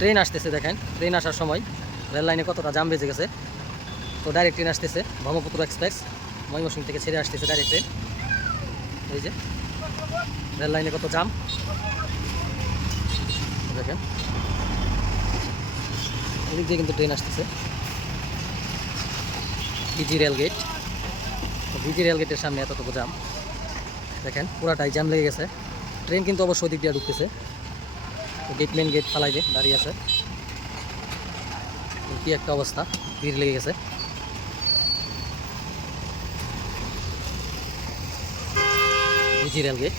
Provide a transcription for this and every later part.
Train আসতেছে, দেখেন train আসার সময় রেল লাইনে কতটা জাম বেজে গেছে। তো ডাইরেক্ট ট্রেন আসতেছে, ব্রহ্মপুত্র এক্সপ্রেস ময়মনসিংহ থেকে ছেড়ে আসতেছে ডাইরেক্ট ট্রেন। এই যে রেল লাইনে কত জাম দেখেন, এদিক দিয়ে কিন্তু ট্রেন আসতেছে। ভিজি রেল গেট, ভিজি রেল গেটের সামনে এতটুকু জাম দেখেন, পুরাটাই জাম লেগে গেছে। ট্রেন কিন্তু অবশ্যই ওদিক দিয়ে ঢুকতেছে। গেট মেন গেট ফালাইবে দাঁড়িয়ে আছে, কি একটা অবস্থা, ভিড় লেগে গেছে। ভিজি রেল গেট,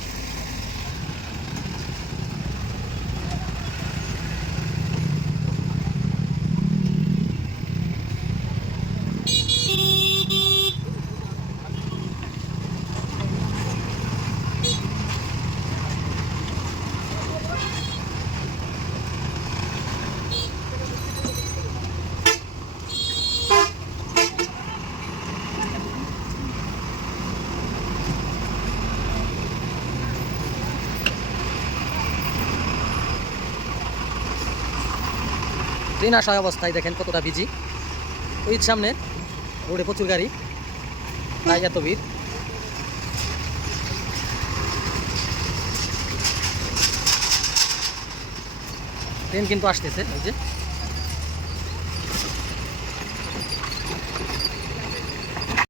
ট্রেন আসা অবস্থায় দেখেন কতটা ভিজি। ওই সামনে রোডে প্রচুর গাড়ি, তাই এত ভিড়। ট্রেন কিন্তু আসতেছে, ওই যে